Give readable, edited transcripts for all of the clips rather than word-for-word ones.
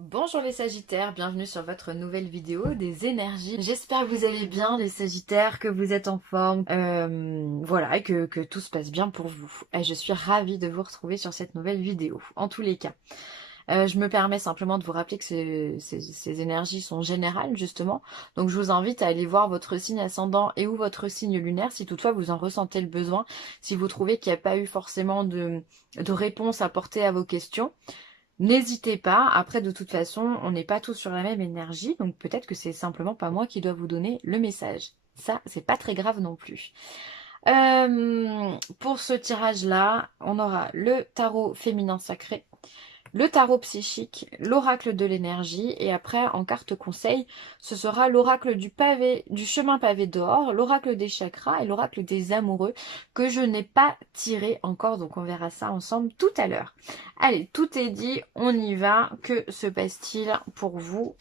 Bonjour les Sagittaires, bienvenue sur votre nouvelle vidéo des énergies. J'espère que vous allez bien les Sagittaires, que vous êtes en forme, voilà, et que tout se passe bien pour vous. Et je suis ravie de vous retrouver sur cette nouvelle vidéo, en tous les cas. Je me permets simplement de vous rappeler que ces énergies sont générales justement, donc je vous invite à aller voir votre signe ascendant et ou votre signe lunaire si toutefois vous en ressentez le besoin, si vous trouvez qu'il n'y a pas eu forcément de réponse apportée à vos questions. N'hésitez pas, après de toute façon, on n'est pas tous sur la même énergie, donc peut-être que c'est simplement pas moi qui dois vous donner le message. Ça, c'est pas très grave non plus. Pour ce tirage-là, on aura le tarot féminin sacré, le tarot psychique, l'oracle de l'énergie, et après, en carte conseil, ce sera l'oracle du pavé, du chemin pavé d'or, l'oracle des chakras et l'oracle des amoureux, que je n'ai pas tiré encore, donc on verra ça ensemble tout à l'heure. Allez, tout est dit, on y va. Que se passe-t-il pour vous,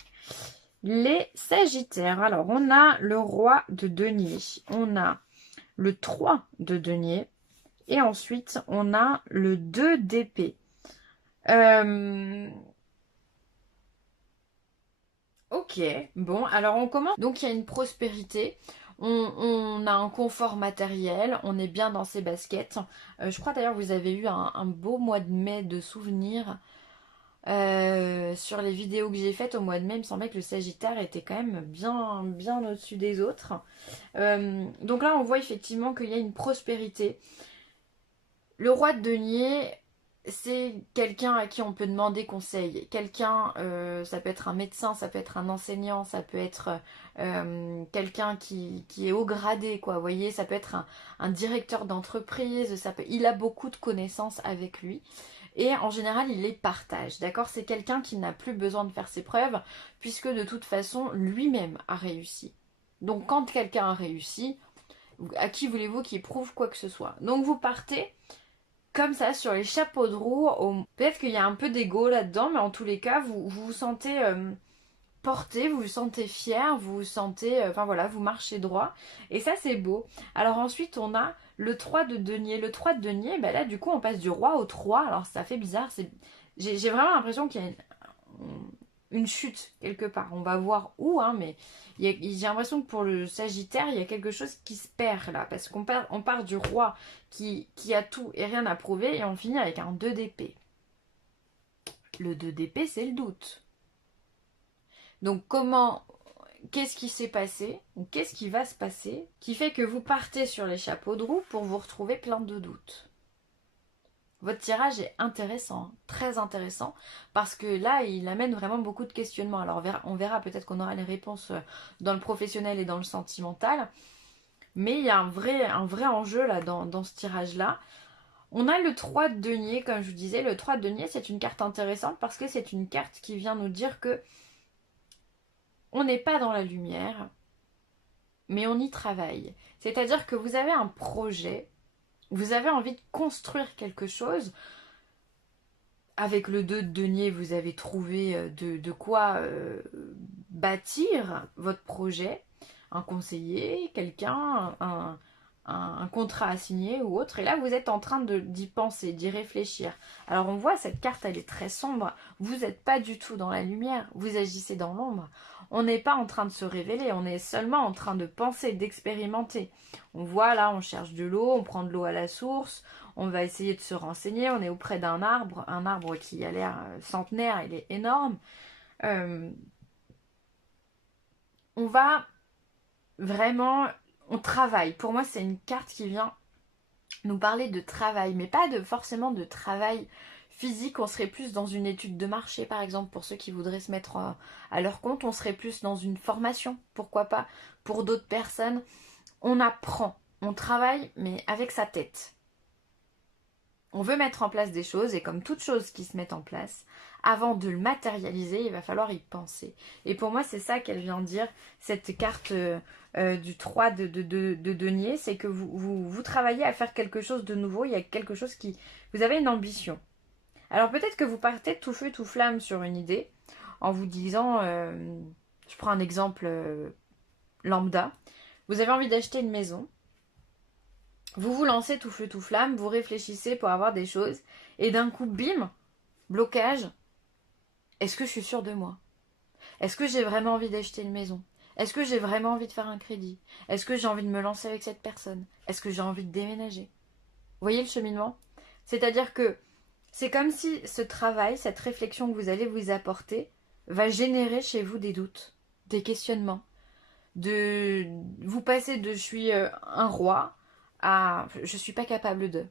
les Sagittaires? Alors, on a le roi de denier, on a le 3 de denier, et ensuite, on a le 2 d'épée. Ok, bon, alors on commence. Donc il y a une prospérité, on a un confort matériel, on est bien dans ses baskets. Je crois d'ailleurs que vous avez eu un beau mois de mai de souvenirs sur les vidéos que j'ai faites au mois de mai. Il me semblait que le Sagittaire était quand même bien, bien au-dessus des autres. Donc là, on voit effectivement qu'il y a une prospérité. Le roi de denier, c'est quelqu'un à qui on peut demander conseil. Quelqu'un, ça peut être un médecin, ça peut être un enseignant, ça peut être quelqu'un qui est haut gradé, quoi. Vous voyez, ça peut être un directeur d'entreprise, il a beaucoup de connaissances avec lui. Et en général, il les partage, d'accord? C'est quelqu'un qui n'a plus besoin de faire ses preuves, puisque de toute façon, lui-même a réussi. Donc quand quelqu'un a réussi, à qui voulez-vous qu'il prouve quoi que ce soit? Donc vous partez comme ça sur les chapeaux de roue. Peut-être qu'il y a un peu d'ego là-dedans, mais en tous les cas, vous vous sentez porté, vous vous sentez fier, vous vous sentez, enfin voilà, vous marchez droit. Et ça, c'est beau. Alors ensuite, on a le 3 de denier. Le 3 de denier, ben là, du coup, on passe du roi au 3. Alors ça fait bizarre. J'ai vraiment l'impression qu'il y a une chute quelque part. On va voir où, hein, mais j'ai l'impression que pour le Sagittaire, il y a quelque chose qui se perd là, parce on part du roi qui a tout et rien à prouver, et on finit avec un 2 d'épée. Le 2 d'épée, c'est le doute. Donc qu'est-ce qui s'est passé, ou qu'est-ce qui va se passer, qui fait que vous partez sur les chapeaux de roue pour vous retrouver plein de doutes? Votre tirage est intéressant, très intéressant, parce que là, il amène vraiment beaucoup de questionnements. Alors, on verra peut-être qu'on aura les réponses dans le professionnel et dans le sentimental, mais il y a un vrai enjeu là dans ce tirage-là. On a le 3 de denier, comme je vous disais. Le 3 de denier, c'est une carte intéressante parce que c'est une carte qui vient nous dire que on n'est pas dans la lumière, mais on y travaille. C'est-à-dire que vous avez un projet, vous avez envie de construire quelque chose. Avec le 2 de denier, vous avez trouvé de quoi bâtir votre projet. Un conseiller, quelqu'un, un contrat à signer ou autre. Et là, vous êtes en train d'y penser, d'y réfléchir. Alors, on voit, cette carte, elle est très sombre. Vous n'êtes pas du tout dans la lumière. Vous agissez dans l'ombre. On n'est pas en train de se révéler. On est seulement en train de penser, d'expérimenter. On voit, là, on cherche de l'eau, on prend de l'eau à la source. On va essayer de se renseigner. On est auprès d'un arbre. Un arbre qui a l'air centenaire. Il est énorme. Euh, on va vraiment, on travaille. Pour moi, c'est une carte qui vient nous parler de travail, mais pas forcément de travail physique. On serait plus dans une étude de marché, par exemple, pour ceux qui voudraient se mettre à leur compte. On serait plus dans une formation, pourquoi pas, pour d'autres personnes. On apprend, on travaille, mais avec sa tête. On veut mettre en place des choses, et comme toute chose qui se met en place, avant de le matérialiser, il va falloir y penser. Et pour moi, c'est ça qu'elle vient dire, cette carte du 3 de denier, c'est que vous travaillez à faire quelque chose de nouveau, il y a quelque chose qui... Vous avez une ambition. Alors peut-être que vous partez tout feu, tout flamme sur une idée, en vous disant, je prends un exemple lambda, vous avez envie d'acheter une maison, vous vous lancez tout feu tout flamme, vous réfléchissez pour avoir des choses, et d'un coup, bim, blocage, Est-ce que je suis sûre de moi? Est-ce que j'ai vraiment envie d'acheter une maison? Est-ce que j'ai vraiment envie de faire un crédit? Est-ce que j'ai envie de me lancer avec cette personne? Est-ce que j'ai envie de déménager? Vous voyez le cheminement? C'est-à-dire que c'est comme si ce travail, cette réflexion que vous allez vous apporter, va générer chez vous des doutes, des questionnements. Vous passez de je suis un roi à je suis pas capable de.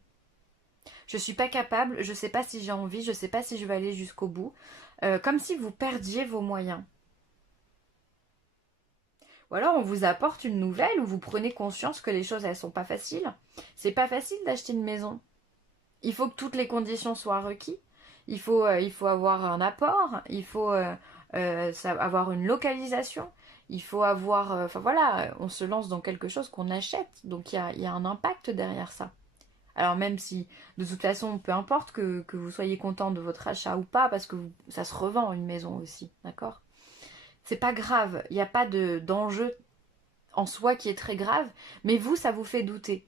Je suis pas capable, je sais pas si j'ai envie, je sais pas si je vais aller jusqu'au bout. Comme si vous perdiez vos moyens. Ou alors on vous apporte une nouvelle où vous prenez conscience que les choses elles sont pas faciles. C'est pas facile d'acheter une maison. Il faut que toutes les conditions soient requises. Il faut avoir un apport, il faut avoir une localisation, il faut avoir... Enfin voilà, on se lance dans quelque chose qu'on achète, donc il y a un impact derrière ça. Alors même si, de toute façon, peu importe que vous soyez content de votre achat ou pas, parce que ça se revend une maison aussi, d'accord? C'est pas grave, il n'y a pas d'enjeu en soi qui est très grave, mais vous, ça vous fait douter.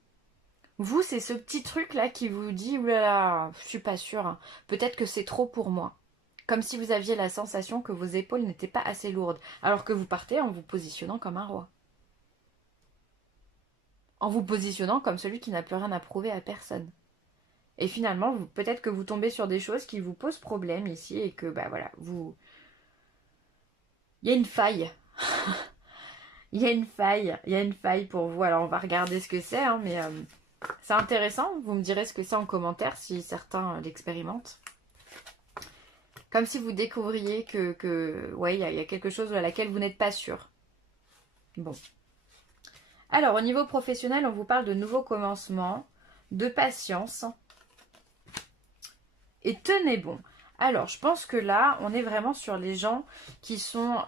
Vous, c'est ce petit truc-là qui vous dit, oulala, je suis pas sûre, hein. Peut-être que c'est trop pour moi. Comme si vous aviez la sensation que vos épaules n'étaient pas assez lourdes, alors que vous partez en vous positionnant comme un roi. En vous positionnant comme celui qui n'a plus rien à prouver à personne. Et finalement, peut-être que vous tombez sur des choses qui vous posent problème ici et que, bah voilà, il y a une faille. Il y a une faille. Il y a une faille pour vous. Alors, on va regarder ce que c'est, hein, mais c'est intéressant. Vous me direz ce que c'est en commentaire si certains l'expérimentent. Comme si vous découvriez ouais, il y a quelque chose à laquelle vous n'êtes pas sûr. Bon. Alors, au niveau professionnel, on vous parle de nouveaux commencements, de patience. Et tenez bon. Alors, je pense que là, on est vraiment sur les gens qui sont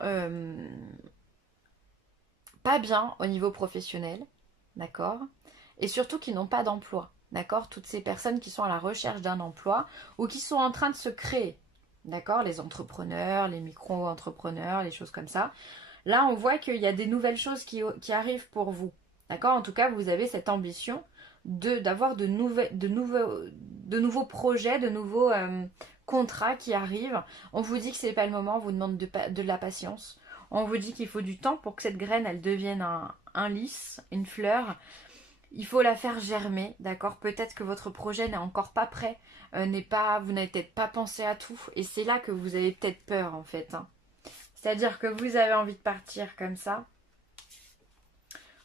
pas bien au niveau professionnel, d'accord? Et surtout qui n'ont pas d'emploi, d'accord? Toutes ces personnes qui sont à la recherche d'un emploi ou qui sont en train de se créer, d'accord? Les entrepreneurs, les micro-entrepreneurs, les choses comme ça. Là, on voit qu'il y a des nouvelles choses qui arrivent pour vous, d'accord? En tout cas, vous avez cette ambition d'avoir de nouveaux projets, de nouveaux contrats qui arrivent. On vous dit que c'est pas le moment, on vous demande de la patience. On vous dit qu'il faut du temps pour que cette graine, elle devienne un lys, une fleur. Il faut la faire germer, d'accord? Peut-être que votre projet n'est encore pas prêt, vous n'avez peut-être pas pensé à tout. Et c'est là que vous avez peut-être peur, en fait, hein. C'est-à-dire que vous avez envie de partir comme ça.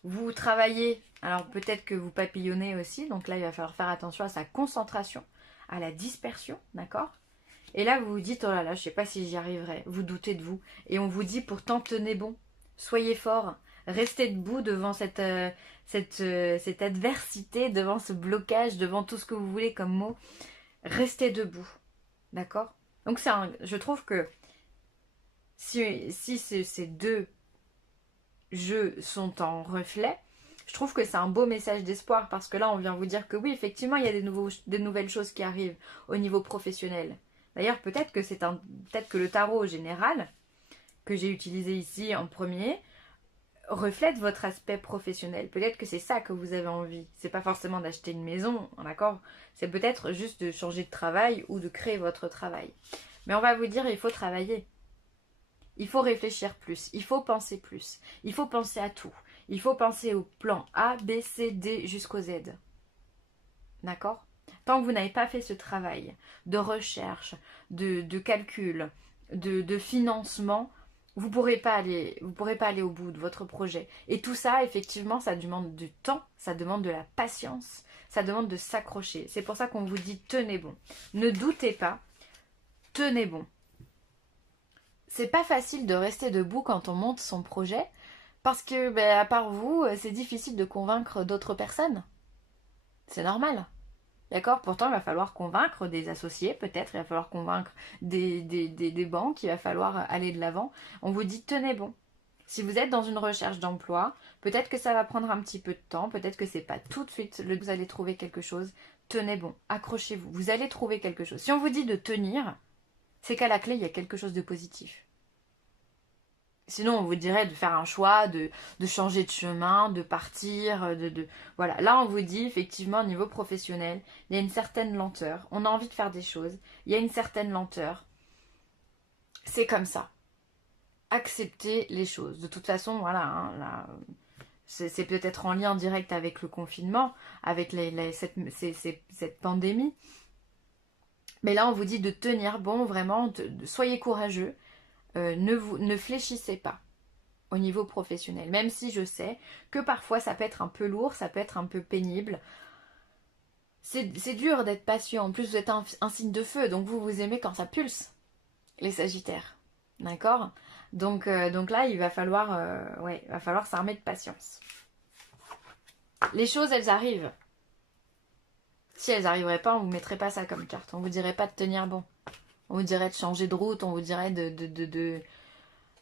Vous travaillez, alors peut-être que vous papillonnez aussi, donc là il va falloir faire attention à sa concentration, à la dispersion, d'accord? Et là vous vous dites, oh là là, je sais pas si j'y arriverai, vous doutez de vous. Et on vous dit pourtant tenez bon, soyez fort, restez debout devant cette adversité, devant ce blocage, devant tout ce que vous voulez comme mot. Restez debout, d'accord? Donc je trouve que si ces deux jeux sont en reflet, je trouve que c'est un beau message d'espoir parce que là on vient vous dire que oui, effectivement il y a des nouvelles choses qui arrivent au niveau professionnel. D'ailleurs peut-être que le tarot général que j'ai utilisé ici en premier reflète votre aspect professionnel. Peut-être que c'est ça que vous avez envie. C'est pas forcément d'acheter une maison, d'accord? C'est peut-être juste de changer de travail ou de créer votre travail. Mais on va vous dire il faut travailler. Il faut réfléchir plus, il faut penser plus, il faut penser à tout. Il faut penser au plan A, B, C, D jusqu'au Z. D'accord? Tant que vous n'avez pas fait ce travail de recherche, de calcul, de financement, vous ne pourrez pas aller au bout de votre projet. Et tout ça, effectivement, ça demande du temps, ça demande de la patience, ça demande de s'accrocher. C'est pour ça qu'on vous dit tenez bon. Ne doutez pas, tenez bon. C'est pas facile de rester debout quand on monte son projet parce que, à part vous, c'est difficile de convaincre d'autres personnes. C'est normal. D'accord? Pourtant, il va falloir convaincre des associés, peut-être, il va falloir convaincre des banques, il va falloir aller de l'avant. On vous dit tenez bon. Si vous êtes dans une recherche d'emploi, peut-être que ça va prendre un petit peu de temps, peut-être que c'est pas tout de suite que vous allez trouver quelque chose. Tenez bon, accrochez-vous, vous allez trouver quelque chose. Si on vous dit de tenir, c'est qu'à la clé, il y a quelque chose de positif. Sinon, on vous dirait de faire un choix, de changer de chemin, de partir, Voilà, là on vous dit effectivement au niveau professionnel, il y a une certaine lenteur. On a envie de faire des choses, il y a une certaine lenteur. C'est comme ça. Accepter les choses. De toute façon, voilà, hein, là, c'est peut-être en lien direct avec le confinement, avec cette pandémie. Mais là, on vous dit de tenir bon, vraiment, soyez courageux, ne fléchissez pas au niveau professionnel. Même si je sais que parfois ça peut être un peu lourd, ça peut être un peu pénible. C'est dur d'être patient. En plus, vous êtes un signe de feu, donc vous aimez quand ça pulse, les Sagittaires. D'accord, donc là, il va falloir s'armer de patience. Les choses, elles arrivent. Si elles n'arriveraient pas, on ne vous mettrait pas ça comme carte. On ne vous dirait pas de tenir bon. On vous dirait de changer de route, on vous dirait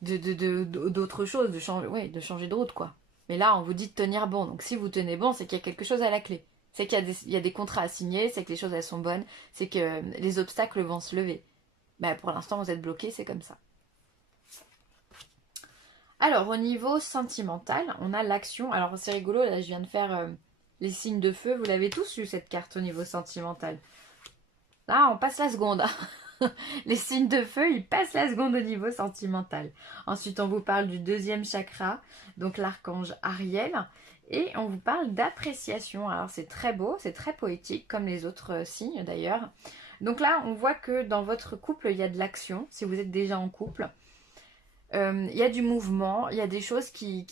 d'autres choses, de changer de route, quoi. Mais là, on vous dit de tenir bon. Donc si vous tenez bon, c'est qu'il y a quelque chose à la clé. C'est qu'il y a des contrats à signer, c'est que les choses, elles sont bonnes, c'est que les obstacles vont se lever. Bah, pour l'instant, vous êtes bloqué, c'est comme ça. Alors, au niveau sentimental, on a l'action. Alors, c'est rigolo, là, je viens de faire les signes de feu. Vous l'avez tous lu, cette carte, au niveau sentimental. Là, on passe la seconde. Les signes de feu, ils passent la seconde au niveau sentimental. Ensuite, on vous parle du deuxième chakra, donc l'archange Ariel. Et on vous parle d'appréciation. Alors, c'est très beau, c'est très poétique, comme les autres signes d'ailleurs. Donc là, on voit que dans votre couple, il y a de l'action, si vous êtes déjà en couple. Il y a du mouvement, il y a des choses qui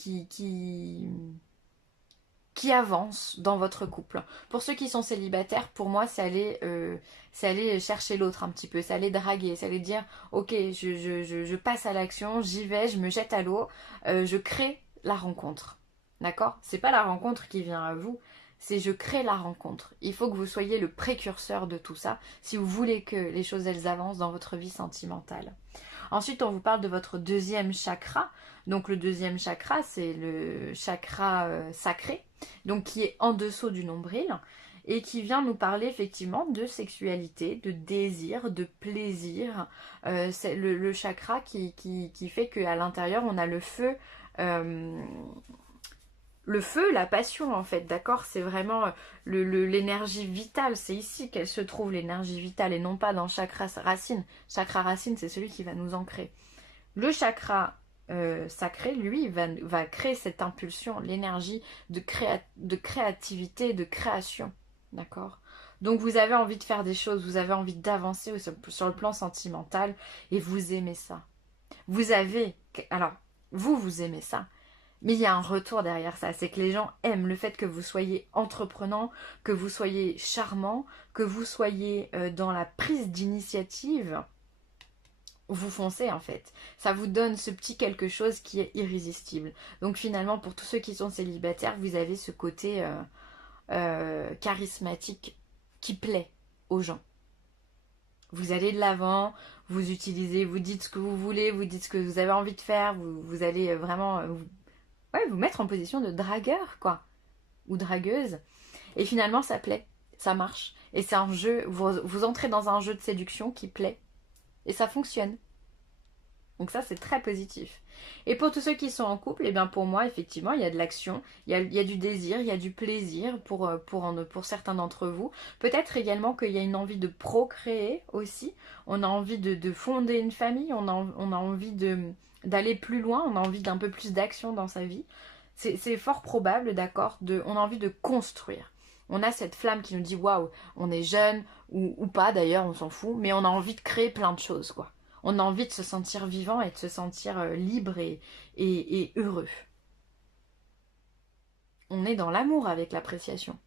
avancent dans votre couple. Pour ceux qui sont célibataires, pour moi, c'est aller chercher l'autre un petit peu, c'est aller draguer, c'est aller dire, ok, je passe à l'action, j'y vais, je me jette à l'eau, je crée la rencontre. D'accord? C'est pas la rencontre qui vient à vous, c'est je crée la rencontre. Il faut que vous soyez le précurseur de tout ça, si vous voulez que les choses, elles avancent dans votre vie sentimentale. Ensuite, on vous parle de votre deuxième chakra. Donc le deuxième chakra, c'est le chakra sacré, donc qui est en dessous du nombril, et qui vient nous parler effectivement de sexualité, de désir, de plaisir. C'est le chakra qui fait qu'à l'intérieur, on a le feu... le feu, la passion en fait, d'accord? C'est vraiment l'énergie vitale, c'est ici qu'elle se trouve l'énergie vitale et non pas dans le chakra racine. Chakra racine, c'est celui qui va nous ancrer. Le chakra sacré, lui, va créer cette impulsion, l'énergie de créativité, de création, d'accord? Donc vous avez envie de faire des choses, vous avez envie d'avancer sur le plan sentimental et vous aimez ça. Alors, vous aimez ça. Mais il y a un retour derrière ça, c'est que les gens aiment le fait que vous soyez entreprenant, que vous soyez charmant, que vous soyez dans la prise d'initiative. Vous foncez en fait. Ça vous donne ce petit quelque chose qui est irrésistible. Donc finalement, pour tous ceux qui sont célibataires, vous avez ce côté charismatique qui plaît aux gens. Vous allez de l'avant, vous utilisez, vous dites ce que vous voulez, vous dites ce que vous avez envie de faire, vous allez vraiment... vous mettre en position de dragueur, quoi. Ou dragueuse. Et finalement, ça plaît. Ça marche. Et c'est un jeu, vous entrez dans un jeu de séduction qui plaît. Et ça fonctionne. Donc ça, c'est très positif. Et pour tous ceux qui sont en couple, eh bien pour moi, effectivement, il y a de l'action, il y a du désir, il y a du plaisir pour certains d'entre vous. Peut-être également qu'il y a une envie de procréer aussi. On a envie de fonder une famille, on a envie d'aller plus loin, on a envie d'un peu plus d'action dans sa vie. C'est fort probable, d'accord, on a envie de construire. On a cette flamme qui nous dit waouh, on est jeune, ou pas d'ailleurs, on s'en fout, mais on a envie de créer plein de choses, quoi. On a envie de se sentir vivant et de se sentir libre et heureux. On est dans l'amour avec l'appréciation.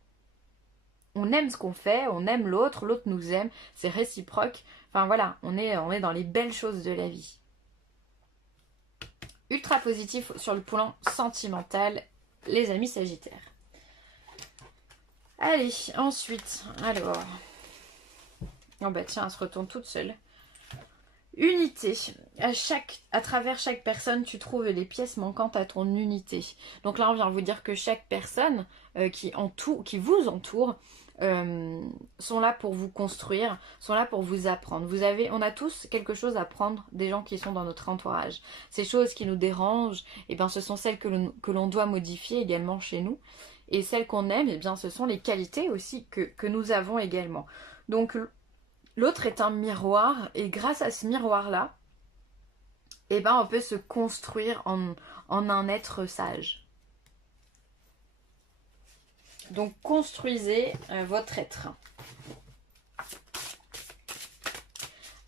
On aime ce qu'on fait, on aime l'autre, l'autre nous aime, c'est réciproque. Enfin voilà, on est dans les belles choses de la vie. Ultra positif sur le plan sentimental, les amis sagittaires. Allez, ensuite, alors... Oh bah tiens, elle se retourne toute seule. Unité. À travers chaque personne, tu trouves les pièces manquantes à ton unité. Donc là, on vient vous dire que chaque personne qui vous entoure sont là pour vous construire, sont là pour vous apprendre. On a tous quelque chose à prendre des gens qui sont dans notre entourage. Ces choses qui nous dérangent, eh bien, ce sont celles que l'on doit modifier également chez nous. Et celles qu'on aime, eh bien, ce sont les qualités aussi que nous avons également. Donc, l'autre est un miroir, et grâce à ce miroir-là, et ben on peut se construire en un être sage. Donc construisez votre être.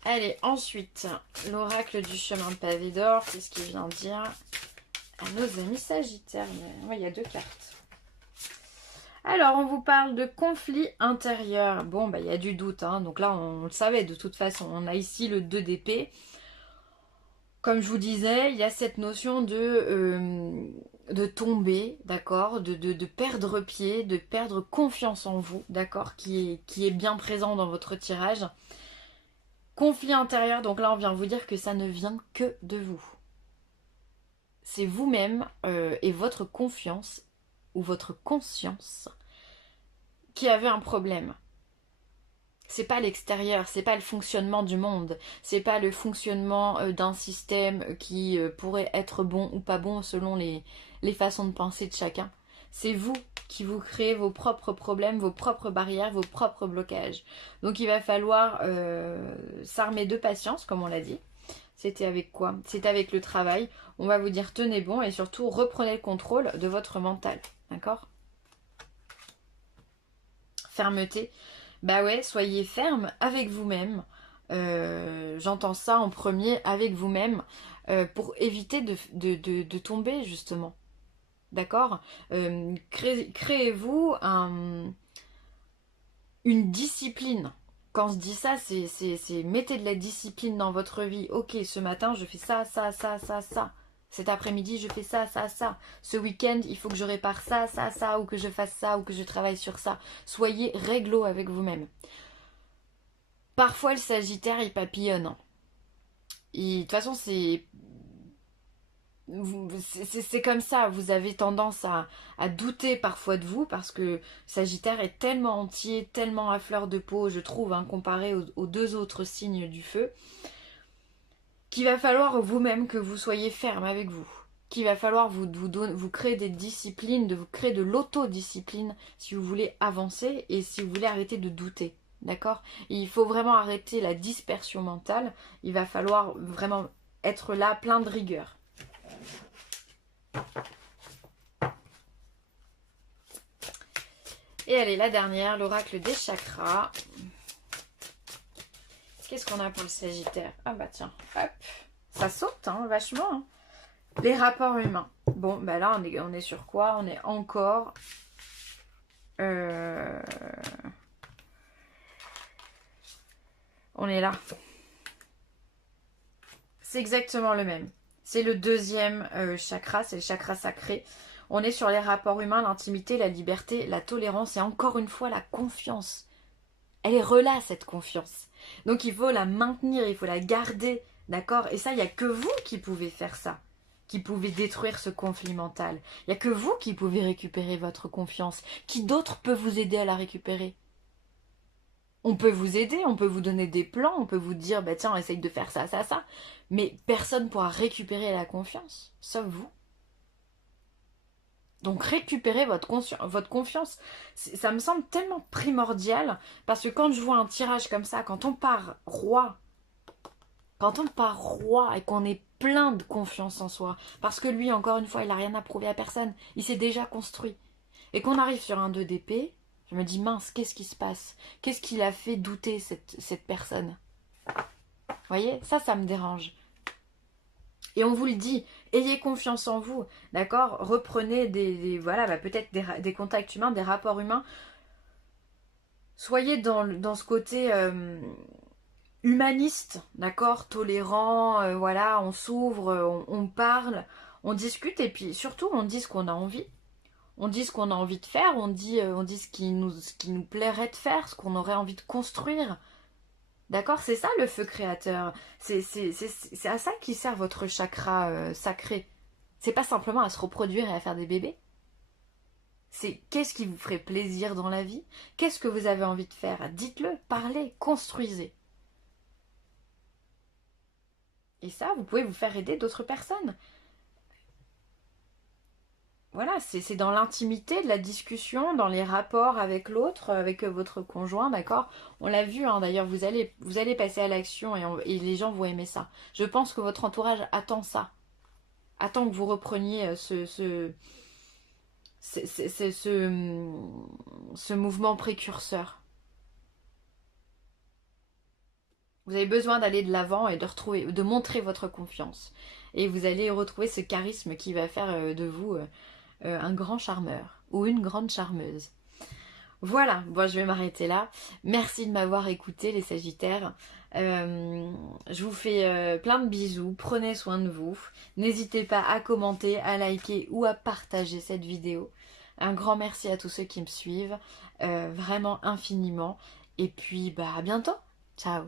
Allez, ensuite, l'oracle du chemin de pavé d'or, qu'est-ce qu'il vient dire à nos amis sagittaires? Il y a 2 cartes. Alors, on vous parle de conflit intérieur. Bon, il y a du doute, hein, donc là, on le savait de toute façon. On a ici le 2 d'épée. Comme je vous disais, il y a cette notion de tomber, d'accord, de perdre pied, de perdre confiance en vous, d'accord, qui est bien présent dans votre tirage. Conflit intérieur, donc là on vient vous dire que ça ne vient que de vous. C'est vous-même et votre confiance ou votre conscience qui avez un problème. C'est pas l'extérieur, c'est pas le fonctionnement du monde, c'est pas le fonctionnement d'un système qui pourrait être bon ou pas bon selon les façons de penser de chacun. C'est vous qui vous créez vos propres problèmes, vos propres barrières, vos propres blocages. Donc il va falloir s'armer de patience, comme on l'a dit. C'était avec quoi? C'était avec le travail. On va vous dire tenez bon et surtout reprenez le contrôle de votre mental. D'accord? Fermeté. Bah ouais, soyez ferme avec vous-même. J'entends ça en premier avec vous-même pour éviter de tomber justement. D'accord? Créez-vous une discipline. Quand on se dit ça, c'est mettez de la discipline dans votre vie. Ok, ce matin, je fais ça, ça, ça, ça, ça. Cet après-midi, je fais ça, ça, ça. Ce week-end, il faut que je répare ça, ça, ça, ou que je fasse ça, ou que je travaille sur ça. Soyez réglo avec vous-même. Parfois, le Sagittaire, il papillonne. De toute façon, c'est comme ça, vous avez tendance à douter parfois de vous parce que Sagittaire est tellement entier, tellement à fleur de peau, je trouve, hein, comparé aux 2 autres signes du feu, qu'il va falloir vous-même que vous soyez ferme avec vous. Qu'il va falloir vous créer des disciplines, de vous créer de l'autodiscipline si vous voulez avancer et si vous voulez arrêter de douter. D'accord? Il faut vraiment arrêter la dispersion mentale. Il va falloir vraiment être là plein de rigueur. Et allez, la dernière, l'oracle des chakras. Qu'est-ce qu'on a pour le Sagittaire? Ah bah tiens, hop, ça saute hein, vachement. Hein. Les rapports humains. Bon, bah là, on est sur quoi? On est encore... On est là. C'est exactement le même. C'est le 2e chakra, c'est le chakra sacré. On est sur les rapports humains, l'intimité, la liberté, la tolérance et encore une fois la confiance. Elle est relâche cette confiance. Donc il faut la maintenir, il faut la garder, d'accord? Et ça, il n'y a que vous qui pouvez faire ça, qui pouvez détruire ce conflit mental. Il n'y a que vous qui pouvez récupérer votre confiance. Qui d'autre peut vous aider à la récupérer? On peut vous aider, on peut vous donner des plans, on peut vous dire, bah tiens, essaye de faire ça, ça, ça. Mais personne ne pourra récupérer la confiance, sauf vous. Donc récupérez votre confiance. Ça me semble tellement primordial parce que quand je vois un tirage comme ça, quand on part roi et qu'on est plein de confiance en soi, parce que lui, encore une fois, il n'a rien à prouver à personne, il s'est déjà construit. Et qu'on arrive sur un 2 d'épée, je me dis mince, qu'est-ce qui se passe? Qu'est-ce qui l'a fait douter cette personne? Vous voyez, ça me dérange. Et on vous le dit, ayez confiance en vous, d'accord? Reprenez voilà, peut-être des contacts humains, des rapports humains. Soyez dans ce côté humaniste, d'accord? Tolérant, voilà, on s'ouvre, on parle, on discute et puis surtout on dit ce qu'on a envie. On dit ce qu'on a envie de faire, on dit ce qui nous plairait de faire, ce qu'on aurait envie de construire. D'accord? C'est ça le feu créateur. C'est à ça qui sert votre chakra sacré. C'est pas simplement à se reproduire et à faire des bébés. C'est qu'est-ce qui vous ferait plaisir dans la vie? Qu'est-ce que vous avez envie de faire? Dites-le, parlez, construisez. Et ça, vous pouvez vous faire aider d'autres personnes. voilà, c'est dans l'intimité de la discussion, dans les rapports avec l'autre, avec votre conjoint, d'accord? On l'a vu, hein, d'ailleurs, vous allez passer à l'action et les gens vont aimer ça. Je pense que votre entourage attend ça. Attend que vous repreniez ce mouvement précurseur. Vous avez besoin d'aller de l'avant et de montrer votre confiance. Et vous allez retrouver ce charisme qui va faire de vous un grand charmeur ou une grande charmeuse. Voilà, bon, je vais m'arrêter là. Merci de m'avoir écouté, les Sagittaires. Je vous fais plein de bisous. Prenez soin de vous. N'hésitez pas à commenter, à liker ou à partager cette vidéo. Un grand merci à tous ceux qui me suivent. Vraiment infiniment. Et puis, bah, à bientôt. Ciao.